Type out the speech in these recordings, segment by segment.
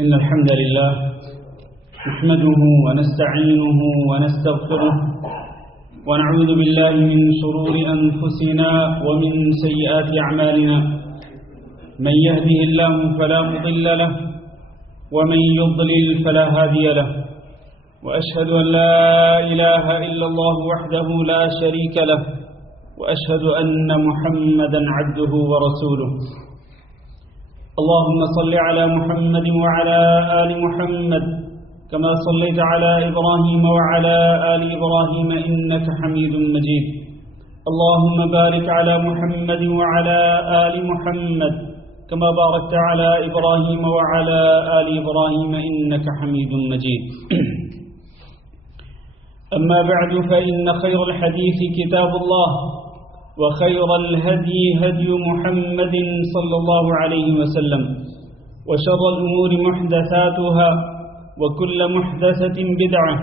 إن الحمد لله نحمده ونستعينه ونستغفره ونعوذ بالله من شرور أنفسنا ومن سيئات أعمالنا من يهده الله فلا مضل له ومن يضلل فلا هادي له وأشهد أن لا إله إلا الله وحده لا شريك له وأشهد أن محمدا عبده ورسوله اللهم صل على محمد وعلى آل محمد كما صليت على إبراهيم وعلى آل إبراهيم إنك حميد مجيد اللهم بارك على محمد وعلى آل محمد كما باركت على إبراهيم وعلى آل إبراهيم إنك حميد مجيد أما بعد فإن خير الحديث كتاب الله وخير الهدي هدي محمد صلى الله عليه وسلم وشر الأمور محدثاتها وكل محدثة بدعة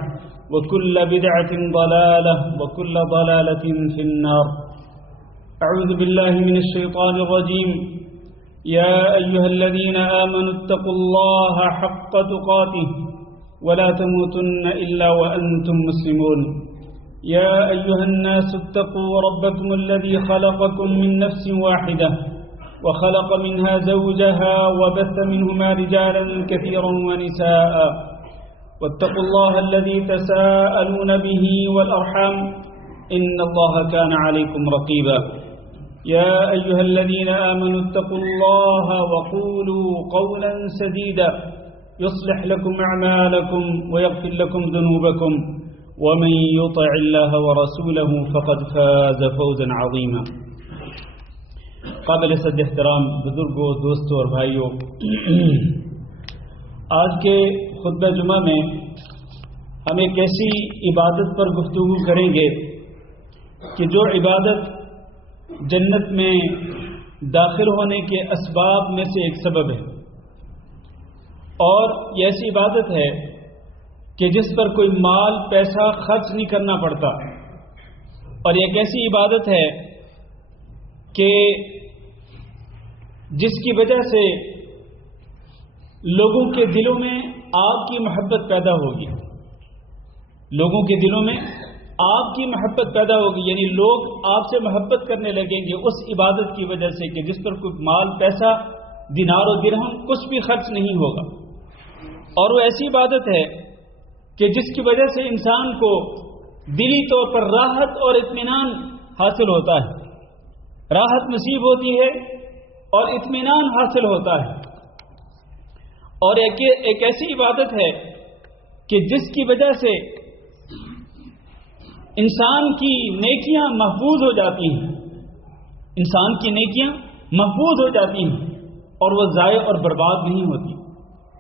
وكل بدعة ضلالة وكل ضلالة في النار أعوذ بالله من الشيطان الرجيم يا أيها الذين آمنوا اتقوا الله حق تقاته ولا تموتن إلا وأنتم مسلمون يا أيها الناس اتقوا ربكم الذي خلقكم من نفس واحدة وخلق منها زوجها وبث منهما رجالا كثيرا ونساء واتقوا الله الذي تساءلون به والأرحام إن الله كان عليكم رقيبا يا أيها الذين آمنوا اتقوا الله وقولوا قولا سديدا يصلح لكم أعمالكم ويغفر لكم ذنوبكم ومن يطع الله ورسوله فقد فاز فوزا عظيما قابل صد احترام بزرگوں دوستوں اور بھائیوں، آج کے خطبہ جمعہ میں ہم ایک ایسی عبادت پر گفتگو کریں گے کہ جو عبادت جنت میں داخل ہونے کے اسباب میں سے ایک سبب ہے، اور یہ ایسی عبادت ہے کہ جس پر کوئی مال پیسہ خرچ نہیں کرنا پڑتا، اور ایک ایسی عبادت ہے کہ جس کی وجہ سے لوگوں کے دلوں میں آپ کی محبت پیدا ہوگی، لوگوں کے دلوں میں آپ کی محبت پیدا ہوگی، یعنی لوگ آپ سے محبت کرنے لگیں گے اس عبادت کی وجہ سے کہ جس پر کوئی مال پیسہ دینار و درہم کچھ بھی خرچ نہیں ہوگا، اور وہ ایسی عبادت ہے کہ جس کی وجہ سے انسان کو دلی طور پر راحت اور اطمینان حاصل ہوتا ہے، راحت نصیب ہوتی ہے اور اطمینان حاصل ہوتا ہے، اور ایک ایسی عبادت ہے کہ جس کی وجہ سے انسان کی نیکیاں محفوظ ہو جاتی ہیں، انسان کی نیکیاں محفوظ ہو جاتی ہیں اور وہ ضائع اور برباد نہیں ہوتی،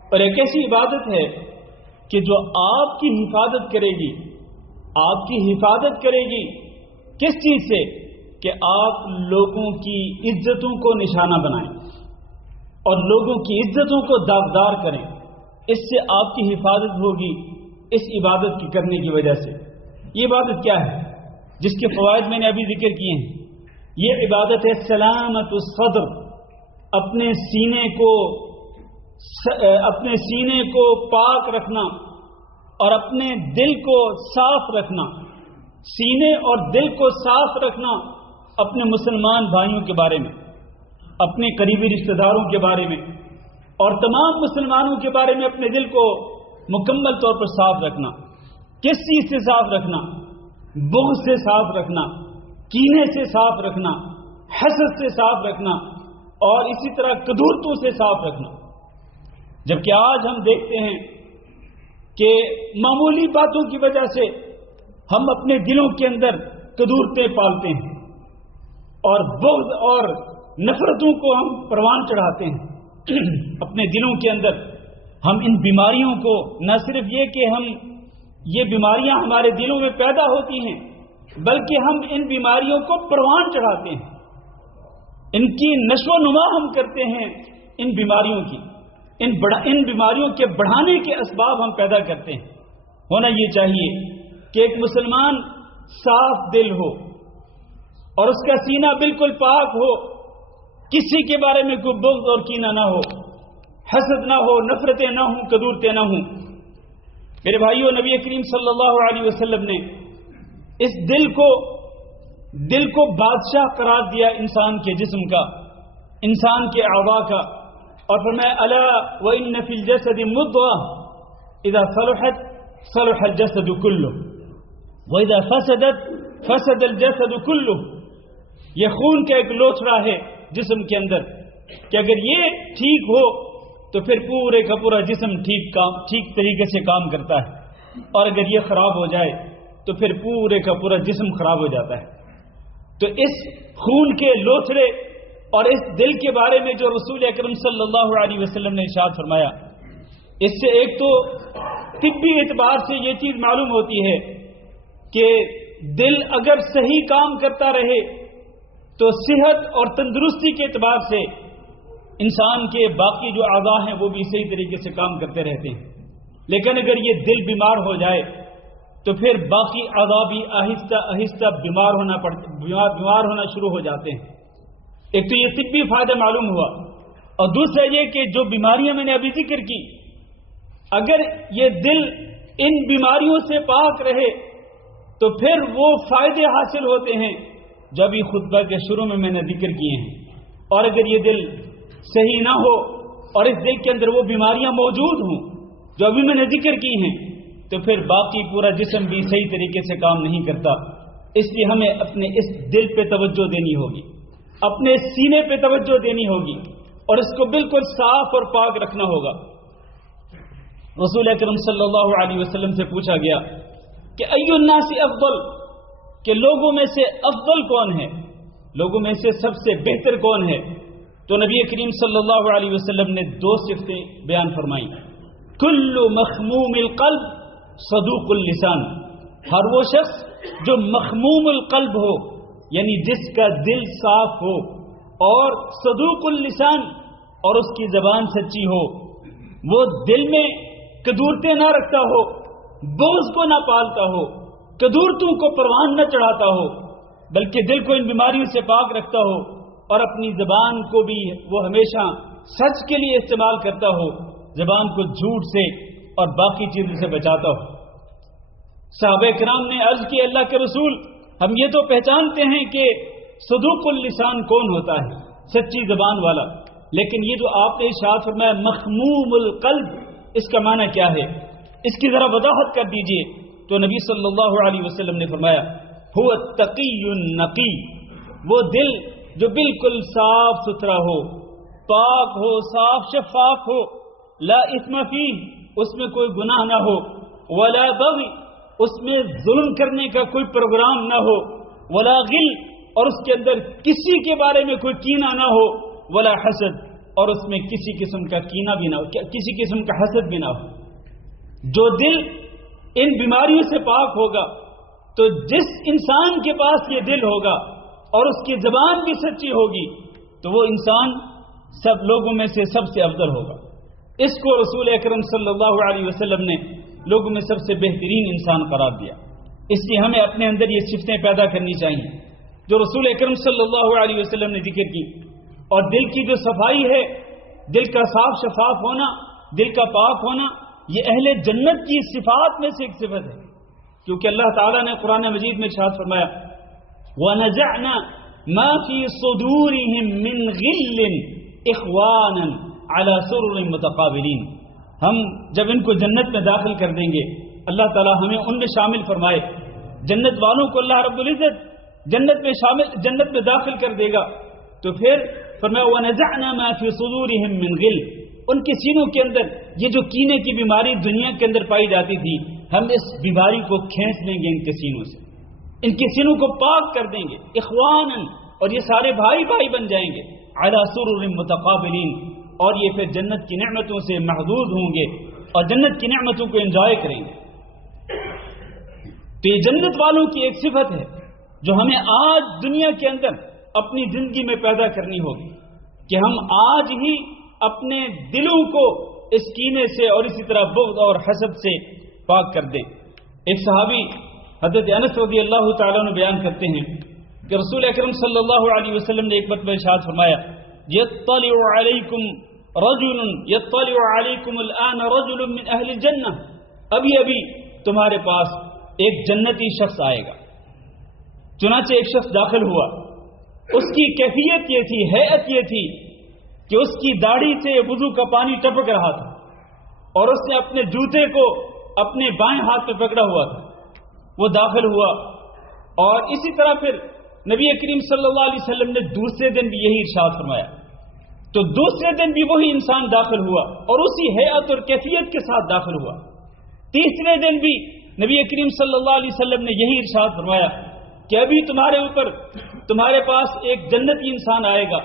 اور ایک ایسی عبادت ہے کہ جو آپ کی حفاظت کرے گی، آپ کی حفاظت کرے گی کس چیز سے؟ کہ آپ لوگوں کی عزتوں کو نشانہ بنائیں اور لوگوں کی عزتوں کو داغدار کریں، اس سے آپ کی حفاظت ہوگی اس عبادت کی کرنے کی وجہ سے۔ یہ عبادت کیا ہے جس کے فوائد میں نے ابھی ذکر کیے ہیں؟ یہ عبادت ہے سلامت الصدر، اپنے سینے کو پاک رکھنا اور اپنے دل کو صاف رکھنا، سینے اور دل کو صاف رکھنا اپنے مسلمان بھائیوں کے بارے میں، اپنے قریبی رشتہ داروں کے بارے میں اور تمام مسلمانوں کے بارے میں اپنے دل کو مکمل طور پر صاف رکھنا۔ کس چیز سے صاف رکھنا؟ بغض سے صاف رکھنا، کینے سے صاف رکھنا، حسد سے صاف رکھنا اور اسی طرح کدورتوں سے صاف رکھنا۔ جبکہ آج ہم دیکھتے ہیں کہ معمولی باتوں کی وجہ سے ہم اپنے دلوں کے اندر کدورتیں پالتے ہیں اور بغض اور نفرتوں کو ہم پروان چڑھاتے ہیں اپنے دلوں کے اندر۔ ہم ان بیماریوں کو نہ صرف یہ بیماریاں ہمارے دلوں میں پیدا ہوتی ہیں بلکہ ہم ان بیماریوں کو پروان چڑھاتے ہیں، ان کی نشو و نما ہم کرتے ہیں، ان بیماریوں کی، ان بیماریوں کے بڑھانے کے اسباب ہم پیدا کرتے ہیں۔ ہونا یہ چاہیے کہ ایک مسلمان صاف دل ہو اور اس کا سینہ بالکل پاک ہو، کسی کے بارے میں کوئی بغض اور کینہ نہ ہو، حسد نہ ہو، نفرتیں نہ ہوں، کدورتیں نہ ہوں۔ میرے بھائیوں، نبی کریم صلی اللہ علیہ وسلم نے اس دل کو بادشاہ قرار دیا انسان کے جسم کا، انسان کے اعضاء کا، اور فرمایا الا وان فی الجسد مضغہ اذا صلحت صلح الجسد کلہ واذا فسدت فسد الجسد کلہ۔ یہ خون کا ایک لوتھڑا ہے جسم کے اندر کہ اگر یہ ٹھیک ہو تو پھر پورے کا پورا جسم ٹھیک طریقے سے کام کرتا ہے، اور اگر یہ خراب ہو جائے تو پھر پورے کا پورا جسم خراب ہو جاتا ہے۔ تو اس خون کے لوتھڑے اور اس دل کے بارے میں جو رسول اکرم صلی اللہ علیہ وسلم نے ارشاد فرمایا، اس سے ایک تو طبی اعتبار سے یہ چیز معلوم ہوتی ہے کہ دل اگر صحیح کام کرتا رہے تو صحت اور تندرستی کے اعتبار سے انسان کے باقی جو اعضاء ہیں وہ بھی صحیح طریقے سے کام کرتے رہتے ہیں۔ لیکن اگر یہ دل بیمار ہو جائے تو پھر باقی اعضاء بھی آہستہ آہستہ بیمار ہونا شروع ہو جاتے ہیں۔ ایک تو یہ طبی فائدہ معلوم ہوا، اور دوسرا یہ کہ جو بیماریاں میں نے ابھی ذکر کی، اگر یہ دل ان بیماریوں سے پاک رہے تو پھر وہ فائدے حاصل ہوتے ہیں جو ابھی خطبہ کے شروع میں نے ذکر کیے ہیں۔ اور اگر یہ دل صحیح نہ ہو اور اس دل کے اندر وہ بیماریاں موجود ہوں جو ابھی میں نے ذکر کی ہیں تو پھر باقی پورا جسم بھی صحیح طریقے سے کام نہیں کرتا۔ اس لیے ہمیں اپنے اس دل پہ توجہ دینی ہوگی، اپنے سینے پہ توجہ دینی ہوگی، اور اس کو بالکل صاف اور پاک رکھنا ہوگا۔ رسول اکرم صلی اللہ علیہ وسلم سے پوچھا گیا کہ ای الناس افضل، کہ لوگوں میں سے افضل کون ہے، لوگوں میں سے سب سے بہتر کون ہے؟ تو نبی کریم صلی اللہ علیہ وسلم نے دو صفتیں بیان فرمائیں، کل مخموم القلب صدوق اللسان، ہر وہ شخص جو مخموم القلب ہو یعنی جس کا دل صاف ہو، اور صدوق اللسان اور اس کی زبان سچی ہو، وہ دل میں کدورتیں نہ رکھتا ہو، بغض کو نہ پالتا ہو، کدورتوں کو پروان نہ چڑھاتا ہو، بلکہ دل کو ان بیماریوں سے پاک رکھتا ہو، اور اپنی زبان کو بھی وہ ہمیشہ سچ کے لیے استعمال کرتا ہو، زبان کو جھوٹ سے اور باقی چیزوں سے بچاتا ہو۔ صحابہ کرام نے عرض کی اللہ کے رسول، ہم یہ تو پہچانتے ہیں کہ صدوق اللسان کون ہوتا ہے، سچی زبان والا، لیکن یہ جو آپ نے ارشاد فرمایا مخموم القلب، اس کا معنی کیا ہے؟ اس کی ذرا وضاحت کر دیجئے۔ تو نبی صلی اللہ علیہ وسلم نے فرمایا هو التقی النقی، وہ دل جو بالکل صاف ستھرا ہو، پاک ہو، صاف شفاف ہو، لا اثم فیہ، اس میں کوئی گناہ نہ ہو، ولا بغی، اس میں ظلم کرنے کا کوئی پروگرام نہ ہو، ولا غل، اور اس کے اندر کسی کے بارے میں کوئی کینہ نہ ہو، ولا حسد، اور اس میں کسی قسم کا کینہ بھی نہ ہو، کسی قسم کا حسد بھی نہ ہو۔ جو دل ان بیماریوں سے پاک ہوگا تو جس انسان کے پاس یہ دل ہوگا اور اس کی زبان بھی سچی ہوگی تو وہ انسان سب لوگوں میں سے سب سے افضل ہوگا۔ اس کو رسول اکرم صلی اللہ علیہ وسلم نے لوگوں میں سب سے بہترین انسان قرار دیا۔ اس لیے ہمیں اپنے اندر یہ صفتیں پیدا کرنی چاہیے جو رسول اکرم صلی اللہ علیہ وسلم نے ذکر کی۔ اور دل کی جو صفائی ہے، دل کا صاف شفاف ہونا، دل کا پاک ہونا، یہ اہل جنت کی صفات میں سے ایک صفت ہے، کیونکہ اللہ تعالیٰ نے قرآن مجید میں ارشاد فرمایا وَنَزَعْنَا مَا فِي صُدُورِهِم مِّن غِلٍّ إِخْوَانًا عَلَى سُرُرٍ مُتَقَابِلِينَ، ہم جب ان کو جنت میں داخل کر دیں گے، اللہ تعالیٰ ہمیں ان میں شامل فرمائے، جنت والوں کو اللہ رب العزت جنت میں داخل کر دے گا، تو پھر فرمایا وَنَزَعْنَا مَا فِي صُدُورِهِم مِّن غِلٍّ، ان کے سینوں کے اندر یہ جو کینے کی بیماری دنیا کے اندر پائی جاتی تھی، ہم اس بیماری کو کھینچ لیں گے ان کے سینوں سے، ان کے سینوں کو پاک کر دیں گے، اخواناً، اور یہ سارے بھائی بھائی بن جائیں گے، علی سرر متقابلین، اور یہ پھر جنت کی نعمتوں سے محظوظ ہوں گے اور جنت کی نعمتوں کو انجوائے کریں گے۔ تو یہ جنت والوں کی ایک صفت ہے جو ہمیں آج دنیا کے اندر اپنی زندگی میں پیدا کرنی ہوگی کہ ہم آج ہی اپنے دلوں کو اس کینے سے اور اسی طرح بغض اور حسد سے پاک کر دیں۔ ایک صحابی حضرت انس رضی اللہ تعالیٰ عنہ بیان کرتے ہیں کہ رسول اکرم صلی اللہ علیہ وسلم نے ایک مرتبہ ارشاد فرمایا یطلع علیکم رجل يطلع عليكم الآن رجل من اہل الجنہ، ابھی ابھی تمہارے پاس ایک جنتی شخص آئے گا۔ چنانچہ ایک شخص داخل ہوا، اس کی کیفیت یہ تھی، ہیئت یہ تھی کہ اس کی داڑھی سے وضو کا پانی ٹپک رہا تھا، اور اس نے اپنے جوتے کو اپنے بائیں ہاتھ میں پکڑا ہوا تھا۔ وہ داخل ہوا، اور اسی طرح پھر نبی کریم صلی اللہ علیہ وسلم نے دوسرے دن بھی یہی ارشاد فرمایا، تو دوسرے دن بھی وہی انسان داخل ہوا اور اسی ہیئت اور کیفیت کے ساتھ داخل ہوا۔ تیسرے دن بھی نبی کریم صلی اللہ علیہ وسلم نے یہی ارشاد فرمایا کہ ابھی تمہارے پاس ایک جنتی انسان آئے گا۔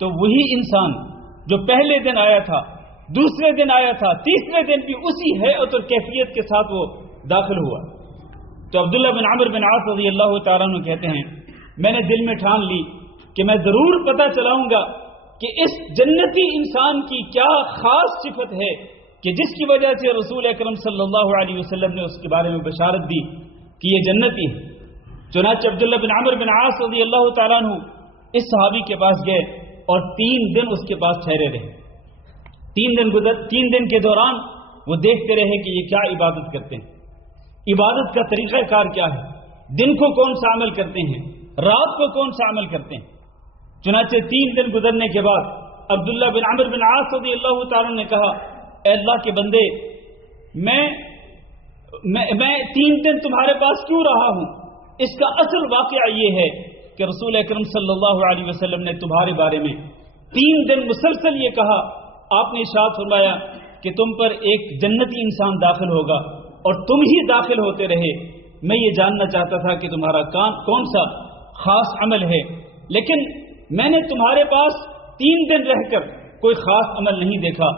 تو وہی انسان جو پہلے دن آیا تھا، دوسرے دن آیا تھا، تیسرے دن بھی اسی ہیئت اور کیفیت کے ساتھ وہ داخل ہوا۔ تو عبداللہ بن عمرو بن عاص رضی اللہ تعالیٰ عنہ کہتے ہیں، میں نے دل میں ٹھان لی کہ میں ضرور پتہ چلاؤں گا کہ اس جنتی انسان کی کیا خاص صفت ہے کہ جس کی وجہ سے رسول اکرم صلی اللہ علیہ وسلم نے اس کے بارے میں بشارت دی کہ یہ جنتی ہے۔ چنانچہ عبداللہ بن عمرو بن عاص رضی اللہ تعالیٰ عنہ اس صحابی کے پاس گئے اور 3 دن اس کے پاس ٹھہرے رہے۔ 3 دن کے دوران وہ دیکھتے رہے کہ یہ کیا عبادت کرتے ہیں، عبادت کا طریقہ کار کیا ہے، دن کو کون سا عمل کرتے ہیں، رات کو کون سا عمل کرتے ہیں۔ چنانچہ 3 دن گزرنے کے بعد عبداللہ بن عمرو بن عاص رضی اللہ تعالیٰ نے کہا، اے اللہ کے بندے، میں 3 دن تمہارے پاس کیوں رہا ہوں؟ اس کا اصل واقعہ یہ ہے کہ رسول اکرم صلی اللہ علیہ وسلم نے تمہارے بارے میں 3 دن مسلسل یہ کہا، آپ نے ارشاد فرمایا کہ تم پر ایک جنتی انسان داخل ہوگا اور تم ہی داخل ہوتے رہے۔ میں یہ جاننا چاہتا تھا کہ تمہارا کون سا خاص عمل ہے، لیکن میں نے تمہارے پاس 3 دن رہ کر کوئی خاص عمل نہیں دیکھا۔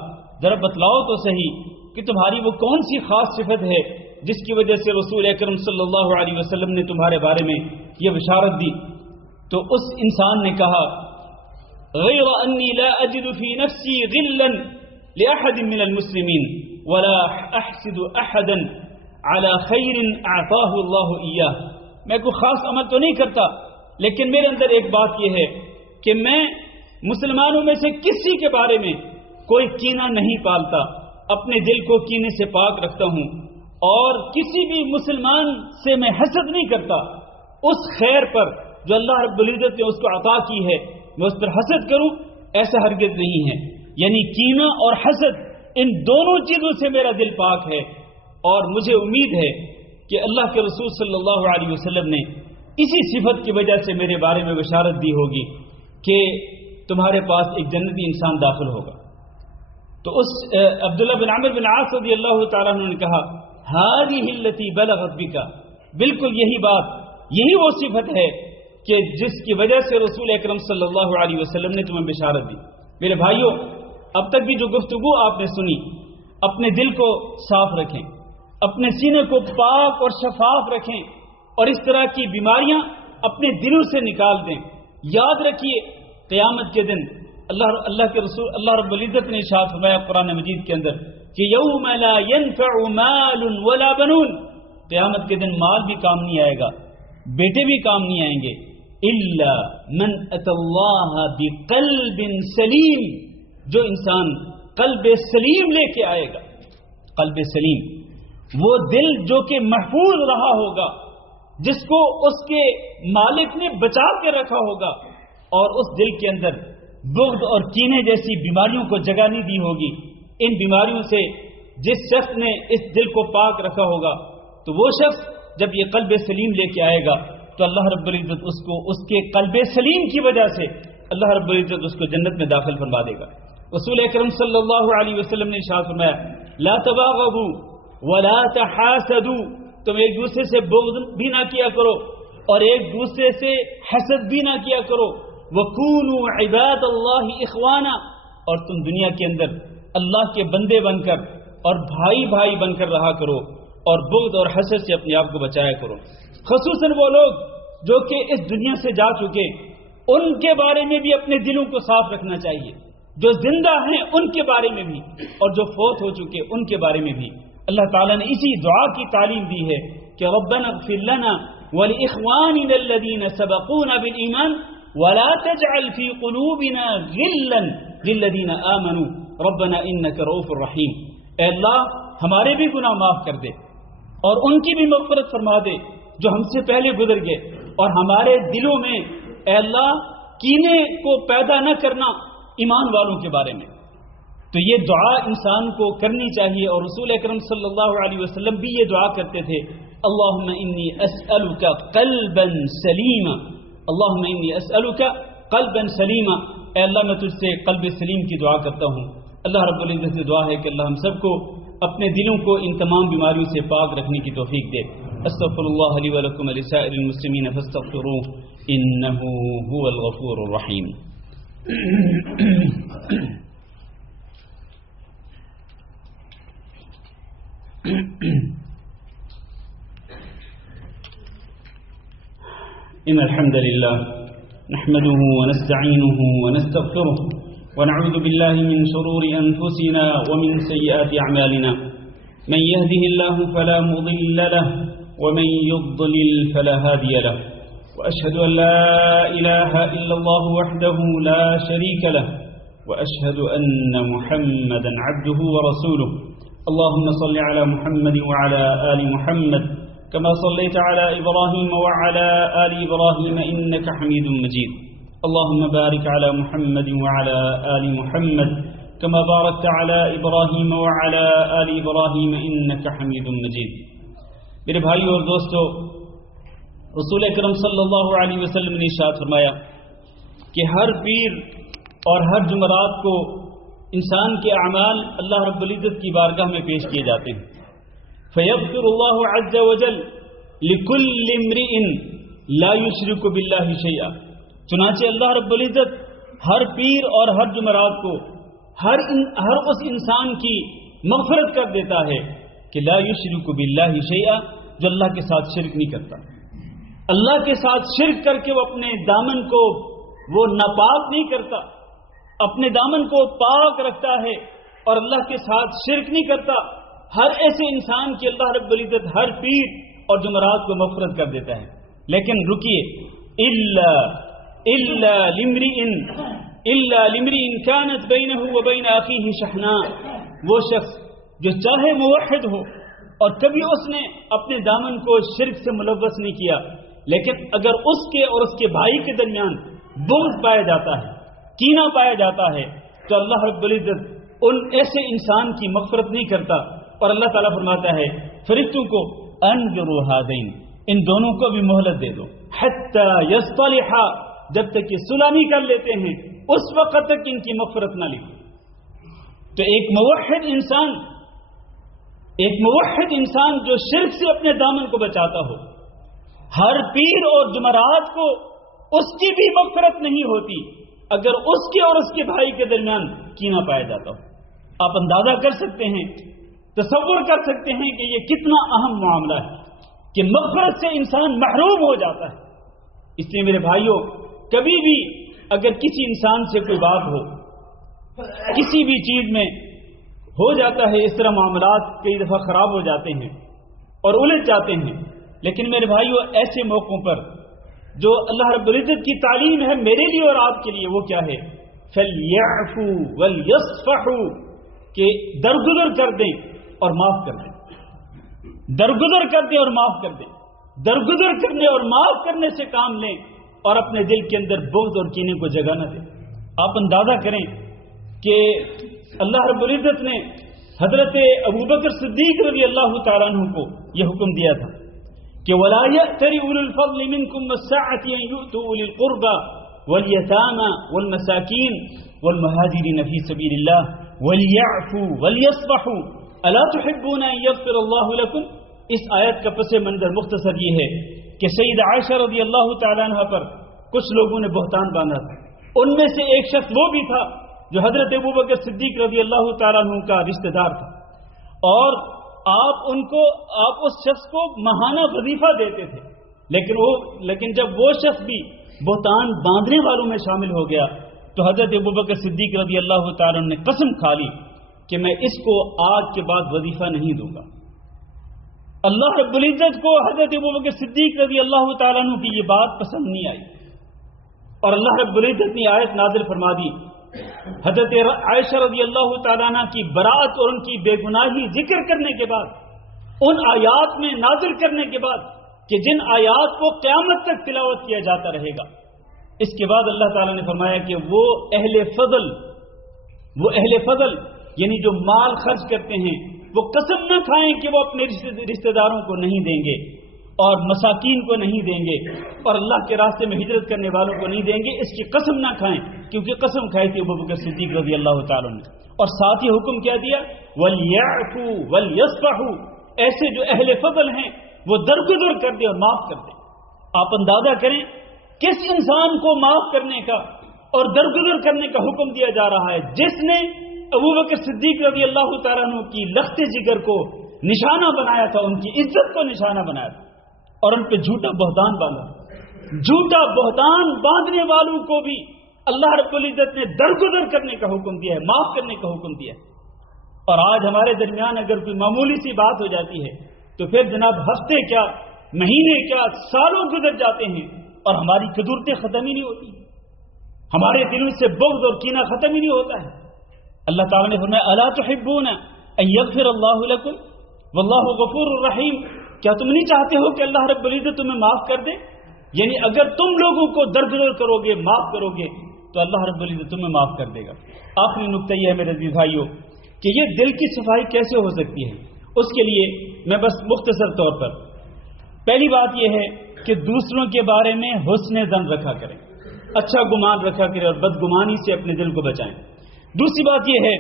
ذرا بتلاؤ تو صحیح کہ تمہاری وہ کون سی خاص صفت ہے جس کی وجہ سے رسول اکرم صلی اللہ علیہ وسلم نے تمہارے بارے میں یہ بشارت دی۔ تو اس انسان نے کہا، غیر انی لا اجد فی نفسی غلا لأحد من المسلمین ولا احسد احدا على خیر اعطاہ اللہ ایاہ۔ میں کوئی خاص عمل تو نہیں کرتا، لیکن میرے اندر ایک بات یہ ہے کہ میں مسلمانوں میں سے کسی کے بارے میں کوئی کینہ نہیں پالتا، اپنے دل کو کینے سے پاک رکھتا ہوں، اور کسی بھی مسلمان سے میں حسد نہیں کرتا۔ اس خیر پر جو اللہ رب العزت نے اس کو عطا کی ہے میں اس پر حسد کروں، ایسا ہرگز نہیں ہے۔ یعنی کینہ اور حسد، ان دونوں چیزوں سے میرا دل پاک ہے، اور مجھے امید ہے کہ اللہ کے رسول صلی اللہ علیہ وسلم نے اسی صفت کی وجہ سے میرے بارے میں بشارت دی ہوگی کہ تمہارے پاس ایک جنتی انسان داخل ہوگا۔ تو اس عبداللہ بن عمرو بن عاص رضی اللہ تعالیٰ عنہ نے کہا، هذه التي بلغت بك، بالکل یہی بات، یہی وہ صفت ہے کہ جس کی وجہ سے رسول اکرم صلی اللہ علیہ وسلم نے تمہیں بشارت دی۔ میرے بھائیوں، اب تک بھی جو گفتگو آپ نے سنی، اپنے دل کو صاف رکھیں، اپنے سینے کو پاک اور شفاف رکھیں، اور اس طرح کی بیماریاں اپنے دلوں سے نکال دیں۔ یاد رکھیے، قیامت کے دن اللہ کے رسول اللہ رب العزت نے ارشاد فرمایا قرآن مجید کے اندر کہ یوم لا ينفع مال ولا بنون، قیامت کے دن مال بھی کام نہیں آئے گا، بیٹے بھی کام نہیں آئیں گے، الا من اتى الله بقلب سلیم، جو انسان قلب سلیم لے کے آئے گا۔ قلب سلیم وہ دل جو کہ محفوظ رہا ہوگا، جس کو اس کے مالک نے بچا کے رکھا ہوگا، اور اس دل کے اندر بغض اور کینے جیسی بیماریوں کو جگہ نہیں دی ہوگی۔ ان بیماریوں سے جس شخص نے اس دل کو پاک رکھا ہوگا، تو وہ شخص جب یہ قلب سلیم لے کے آئے گا تو اللہ رب العزت اس کو اس کے قلب سلیم کی وجہ سے اللہ رب العزت اس کو جنت میں داخل فرما دے گا۔ رسول اکرم صلی اللہ علیہ وسلم نے ارشاد فرمایا، لا تباغضوا ولا تحاسدوا، تم ایک دوسرے سے بغض بھی نہ کیا کرو اور ایک دوسرے سے حسد بھی نہ کیا کرو، وَكُونُوا عِبَادَ اللَّهِ إِخْوَانًا، اور تم دنیا کے اندر اللہ کے بندے بن کر اور بھائی بھائی بن کر رہا کرو، اور بغض اور حسد سے اپنے آپ کو بچایا کرو۔ خصوصاً وہ لوگ جو کہ اس دنیا سے جا چکے، ان کے بارے میں بھی اپنے دلوں کو صاف رکھنا چاہیے، جو زندہ ہیں ان کے بارے میں بھی، اور جو فوت ہو چکے ان کے بارے میں بھی۔ اللہ تعالیٰ نے اسی دعا کی تعلیم دی ہے کہ ربنا اغفر لنا ولإخواننا الذين سبقونا بالإيمان ولا تجعل في قلوبنا غلا للذين آمنوا ربنا انک رؤوف الرحیم، اے اللہ ہمارے بھی گناہ معاف کر دے اور ان کی بھی مغفرت فرما دے جو ہم سے پہلے گزر گئے، اور ہمارے دلوں میں اے اللہ کینے کو پیدا نہ کرنا ایمان والوں کے بارے میں۔ تو یہ دعا انسان کو کرنی چاہیے، اور رسول اکرم صلی اللہ علیہ وسلم بھی یہ دعا کرتے تھے، اللہم انی اسألک قلبا سلیما، اللہم انی اسألک قلبا سلیما، اے اللہ میں تجھ سے قلب سلیم کی دعا کرتا ہوں۔ اللہ رب العزت سے دعا ہے کہ اللہ ہم سب کو اپنے دلوں کو ان تمام بیماریوں سے پاک رکھنے کی توفیق دے۔ استغفر اللہ لی ولکم ولسائر المسلمین فاستغفروہ انہ هو الغفور الرحیم۔ إن الحمد لله نحمده ونستعينه ونستغفره ونعوذ بالله من شرور أنفسنا ومن سيئات أعمالنا، من يهده الله فلا مضل له ومن يضلل فلا هادي له، وأشهد أن لا إله إلا الله وحده لا شريك له، وأشهد أن محمدا عبده ورسوله۔ اللهم صل على محمد وعلى آل محمد كما صليت على إبراهيم وعلى آل إبراهيم إنك حميد مجيد، اللهم بارك على محمد وعلى آل محمد كما باركت على إبراهيم وعلى آل إبراهيم إنك حميد مجيد۔ میرے بھائیو اور دوستو، رسول اکرم صلی اللہ علیہ وسلم نے ارشاد فرمایا کہ ہر پیر اور ہر جمعرات کو انسان کے اعمال اللہ رب العزت کی بارگاہ میں پیش کیے جاتے ہیں، فیغفر اللہ عز وجل لکل امرئ لا یشرک باللہ شیئا، چنانچہ اللہ رب العزت ہر پیر اور ہر جمعرات کو ہر اس انسان کی مغفرت کر دیتا ہے کہ لا یشرک باللہ شیئا، جو اللہ کے ساتھ شرک نہیں کرتا۔ اللہ کے ساتھ شرک کر کے وہ اپنے دامن کو وہ ناپاک نہیں کرتا، اپنے دامن کو پاک رکھتا ہے اور اللہ کے ساتھ شرک نہیں کرتا۔ ہر ایسے انسان کی اللہ رب العزت ہر پیر اور جمعرات کو مغفرت کر دیتا ہے۔ لیکن رکیے، الا لمرئ كانت بینہ وبین اخیہ شحناء، وہ شخص جو چاہے موحد ہو اور کبھی اس نے اپنے دامن کو شرک سے ملوث نہیں کیا، لیکن اگر اس کے اور اس کے بھائی کے درمیان بغض پایا جاتا ہے، کینہ پایا جاتا ہے، تو اللہ رب العزت ان ایسے انسان کی مغفرت نہیں کرتا، اور اللہ تعالیٰ فرماتا ہے فرشتوں کو انظروا ہذین، ان دونوں کو بھی مہلت دے دو، حتی یصطلحا، جب تک یہ صلح نہیں کر لیتے ہیں اس وقت تک ان کی مغفرت نہ لی۔ تو ایک موحد انسان جو شرک سے اپنے دامن کو بچاتا ہو، ہر پیر اور جمعرات کو اس کی بھی مغفرت نہیں ہوتی اگر اس کے اور اس کے بھائی کے درمیان کینہ پایا جاتا ہو۔ آپ اندازہ کر سکتے ہیں، تصور کر سکتے ہیں کہ یہ کتنا اہم معاملہ ہے کہ مغفرت سے انسان محروم ہو جاتا ہے۔ اس لیے میرے بھائیوں، کبھی بھی اگر کسی انسان سے کوئی بات ہو، کسی بھی چیز میں ہو جاتا ہے، اس طرح معاملات کئی دفعہ خراب ہو جاتے ہیں اور الجھ جاتے ہیں، لیکن میرے بھائیوں ایسے موقعوں پر جو اللہ رب العزت کی تعلیم ہے میرے لیے اور آپ کے لیے، وہ کیا ہے؟ فَلْيَعْفُوا وَلْيَصْفَحُوا، کہ درگزر کر دیں اور معاف کر دیں، درگزر کر دیں اور معاف کر دیں، درگزر کرنے اور معاف کرنے سے کام لیں اور اپنے دل کے اندر بغض اور کینے کو جگہ نہ دیں۔ آپ اندازہ کریں کہ اللہ رب العزت نے حضرت ابوبکر صدیق رضی اللہ تعالیٰ عنہ کو یہ حکم دیا تھا کہ وَلَا يَأْتَلِ أُولُو الْفَضْلِ مِنْكُمْ وَالسَّعَةِ أَنْ يُؤْتُوا أُولِي الْقُرْبَى وَالْيَتَامَى وَالْمَسَاكِينَ وَالْمُهَاجِرِينَ فِي سَبِيلِ اللَّهِ وَلْيَعْفُوا وَلْيَصْفَحُوا أَلَا تُحِبُّونَ أَنْ يَغْفِرَ اللَّهُ لَكُمْ۔ اس آیت کا پس منظر مختصر یہ ہے کہ سید عائشہ رضی اللہ تعالیٰ عنہ پر کچھ لوگوں نے بہتان باندھا تھا، ان میں سے ایک شخص وہ بھی تھا جو حضرت ابوبکر صدیق رضی اللہ تعالیٰ عنہ کا رشتہ دار تھا، اور آپ اس شخص کو ماہانہ وظیفہ دیتے تھے، لیکن جب وہ شخص بھی بہتان باندھنے والوں میں شامل ہو گیا تو حضرت ابوبکر صدیق رضی اللہ تعالیٰ عنہ نے قسم کھا لی کہ میں اس کو آج کے بعد وظیفہ نہیں دوں گا۔ اللہ رب العزت کو حضرت ابوبکر صدیق رضی اللہ تعالیٰ عنہ کی یہ بات پسند نہیں آئی، اور اللہ رب العزت نے آیت نازل فرما دی حضرت عائشہ رضی اللہ تعالیٰ عنہ کی برات اور ان کی بے گناہی ذکر کرنے کے بعد، ان آیات میں نازل کرنے کے بعد کہ جن آیات کو قیامت تک تلاوت کیا جاتا رہے گا، اس کے بعد اللہ تعالیٰ نے فرمایا کہ وہ اہل فضل یعنی جو مال خرچ کرتے ہیں وہ قسم نہ کھائیں کہ وہ اپنے رشتہ داروں کو نہیں دیں گے اور مساکین کو نہیں دیں گے اور اللہ کے راستے میں ہجرت کرنے والوں کو نہیں دیں گے، اس کی قسم نہ کھائیں، کیونکہ قسم کھائی تھی ابوبکر صدیق رضی اللہ تعالیٰ نے۔ اور ساتھ ہی حکم کیا دیا وَلْيَعْفُوا وَلْيَصْفَحُوا، ایسے جو اہل فضل ہیں وہ درگزر کر دیں اور معاف کر دیں۔ آپ اندازہ کریں کس انسان کو معاف کرنے کا اور درگزر کرنے کا حکم دیا جا رہا ہے، جس نے ابوبکر صدیق رضی اللہ تعالیٰ عنہ کی لخت جگر کو نشانہ بنایا تھا، ان کی عزت کو نشانہ بنایا تھا اور ان پہ جھوٹا بہتان باندھا۔ جھوٹا بہتان باندھنے والوں کو بھی اللہ رب العزت نے درگزر کرنے کا حکم دیا ہے، معاف کرنے کا حکم دیا ہے۔ اور آج ہمارے درمیان اگر کوئی معمولی سی بات ہو جاتی ہے تو پھر جناب ہفتے کیا، مہینے کیا، سالوں گزر جاتے ہیں اور ہماری قدورتیں ختم ہی نہیں ہوتی، ہمارے دلوں سے بغض اور کینہ ختم ہی نہیں ہوتا ہے۔ اللہ تعالیٰ نے فرمایا الا تحبون ان یغفر اللہ لکم واللہ غفور الرحیم، کیا تم نہیں چاہتے ہو کہ اللہ رب العزت تمہیں معاف کر دے؟ یعنی اگر تم لوگوں کو درگزر کرو گے، معاف کرو گے تو اللہ رب العزت تمہیں معاف کر دے گا۔ آخری نقطہ یہ ہے میرے عزیز بھائیوں کہ یہ دل کی صفائی کیسے ہو سکتی ہے، اس کے لیے میں بس مختصر طور پر پہلی بات یہ ہے کہ دوسروں کے بارے میں حسن ظن رکھا کریں، اچھا گمان رکھا کریں اور بدگمانی سے اپنے دل کو بچائیں۔ دوسری بات یہ ہے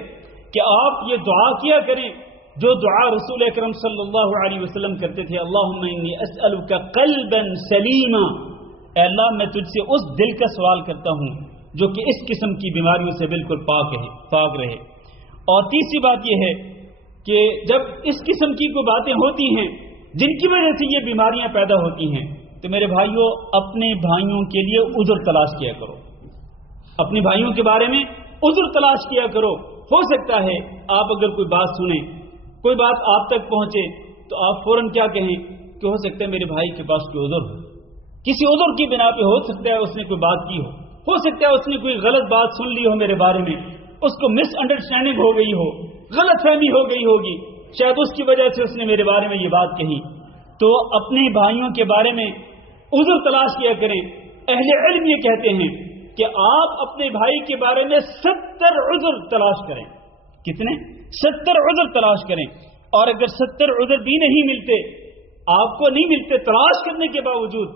کہ آپ یہ دعا کیا کریں جو دعا رسول اکرم صلی اللہ علیہ وسلم کرتے تھے، اللہم انی اسألک قلبا سلیما، اے اللہ میں تجھ سے اس دل کا سوال کرتا ہوں جو کہ اس قسم کی بیماریوں سے بالکل پاک رہے۔ اور تیسری بات یہ ہے کہ جب اس قسم کی کوئی باتیں ہوتی ہیں جن کی وجہ سے یہ بیماریاں پیدا ہوتی ہیں تو میرے بھائیوں اپنے بھائیوں کے لیے عذر تلاش کیا کرو، اپنے بھائیوں کے بارے میں عذر تلاش کیا کرو۔ ہو سکتا ہے آپ اگر کوئی بات سنیں، کوئی بات آپ تک پہنچے تو آپ فوراً کیا کہیں کہ ہو سکتا ہے میرے بھائی کے پاس کوئی عذر ہو، کسی عذر کی بنا پہ ہو سکتا ہے اس نے کوئی بات کی ہو سکتا ہے اس نے کوئی غلط بات سن لی ہو میرے بارے میں، اس کو مس انڈرسٹینڈنگ ہو گئی ہو، غلط فہمی ہو گئی ہوگی، شاید اس کی وجہ سے اس نے میرے بارے میں یہ بات کہی۔ تو اپنے بھائیوں کے بارے میں عذر تلاش کیا کریں۔ اہل علم یہ کہتے ہیں کہ آپ اپنے بھائی کے بارے میں 70 عذر تلاش کریں۔ کتنے؟ 70 عذر تلاش کریں، اور اگر 70 عذر بھی نہیں ملتے، آپ کو نہیں ملتے تلاش کرنے کے باوجود،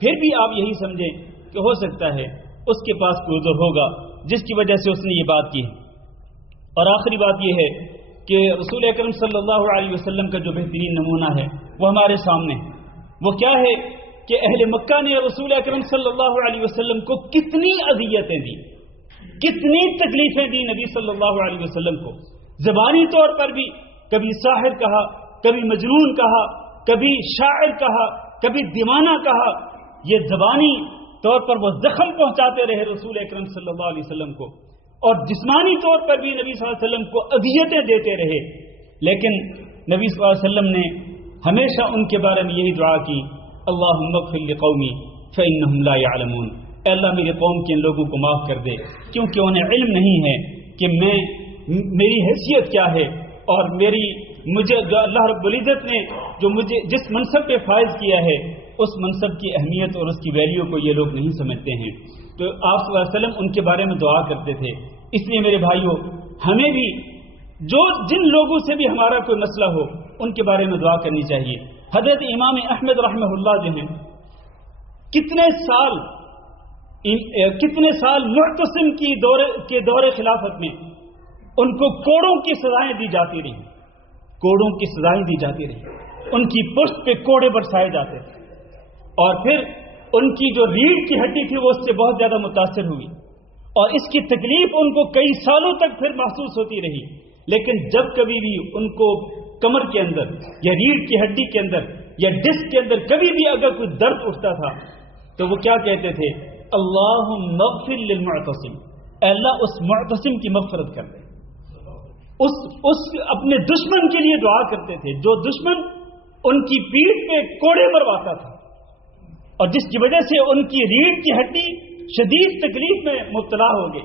پھر بھی آپ یہی سمجھیں کہ ہو سکتا ہے اس کے پاس کوئی عذر ہوگا جس کی وجہ سے اس نے یہ بات کی۔ اور آخری بات یہ ہے کہ رسول اکرم صلی اللہ علیہ وسلم کا جو بہترین نمونہ ہے وہ ہمارے سامنے ہے۔ وہ کیا ہے کہ اہل مکہ نے رسول اکرم صلی اللہ علیہ وسلم کو کتنی اذیتیں دی، کتنی تکلیفیں دی نبی صلی اللہ علیہ وسلم کو، زبانی طور پر بھی، کبھی ساحر کہا، کبھی مجنون کہا، کبھی شاعر کہا، کبھی دیوانہ کہا، یہ زبانی طور پر وہ زخم پہنچاتے رہے رسول اکرم صلی اللہ علیہ وسلم کو، اور جسمانی طور پر بھی نبی صلی اللہ علیہ وسلم کو اذیتیں دیتے رہے، لیکن نبی صلی اللہ علیہ وسلم نے ہمیشہ ان کے بارے میں یہی دعا کی اللہم اغفر لقومی فإنہم لا یعلمون، اے اللہ میرے قوم کے ان لوگوں کو معاف کر دے کیونکہ انہیں علم نہیں ہے کہ میری حیثیت کیا ہے، اور مجھے جو اللہ رب العزت نے جو مجھے جس منصب پہ فائز کیا ہے اس منصب کی اہمیت اور اس کی ویلیو کو یہ لوگ نہیں سمجھتے ہیں۔ تو آپ صلی اللہ علیہ وسلم ان کے بارے میں دعا کرتے تھے۔ اس لیے میرے بھائیوں ہمیں بھی جن لوگوں سے بھی ہمارا کوئی مسئلہ ہو ان کے بارے میں دعا کرنی چاہیے۔ حضرت امام احمد رحمہ اللہ جو ہیں کتنے سال معتصم کے دور خلافت میں ان کو کوڑوں کی سزائیں دی جاتی رہی، کوڑوں کی سزائیں دی جاتی رہی، ان کی پشت پہ کوڑے برسائے جاتے تھے، اور پھر ان کی جو ریڑھ کی ہڈی تھی وہ اس سے بہت زیادہ متاثر ہوئی، اور اس کی تکلیف ان کو کئی سالوں تک پھر محسوس ہوتی رہی۔ لیکن جب کبھی بھی ان کو کمر کے اندر یا ریڑھ کی ہڈی کے اندر یا ڈسک کے اندر کبھی بھی اگر کوئی درد اٹھتا تھا تو وہ کیا کہتے تھے؟ اللہم اغفر للمعتصم، اے اللہ اس معتصم کی مغفرت کر دے۔ اس اپنے دشمن کے لیے دعا کرتے تھے جو دشمن ان کی پیٹھ پہ کوڑے مرواتا تھا اور جس کی وجہ سے ان کی ریڑھ کی ہڈی شدید تکلیف میں مبتلا ہو گئی،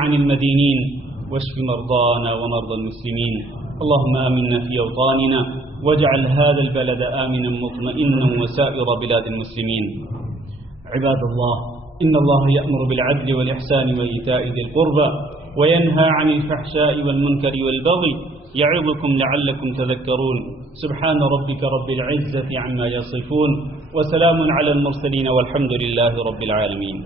عن المدينين واشف مرضانا ومرضى المسلمين. اللهم آمنا في أوطاننا واجعل هذا البلد آمنا مطمئنا وسائر بلاد المسلمين. عباد الله، إن الله يأمر بالعدل والإحسان وإيتاء ذي القربى وينهى عن الفحشاء والمنكر والبغي يعظكم لعلكم تذكرون. سبحان ربك رب العزة عما يصفون وسلام على المرسلين والحمد لله رب العالمين.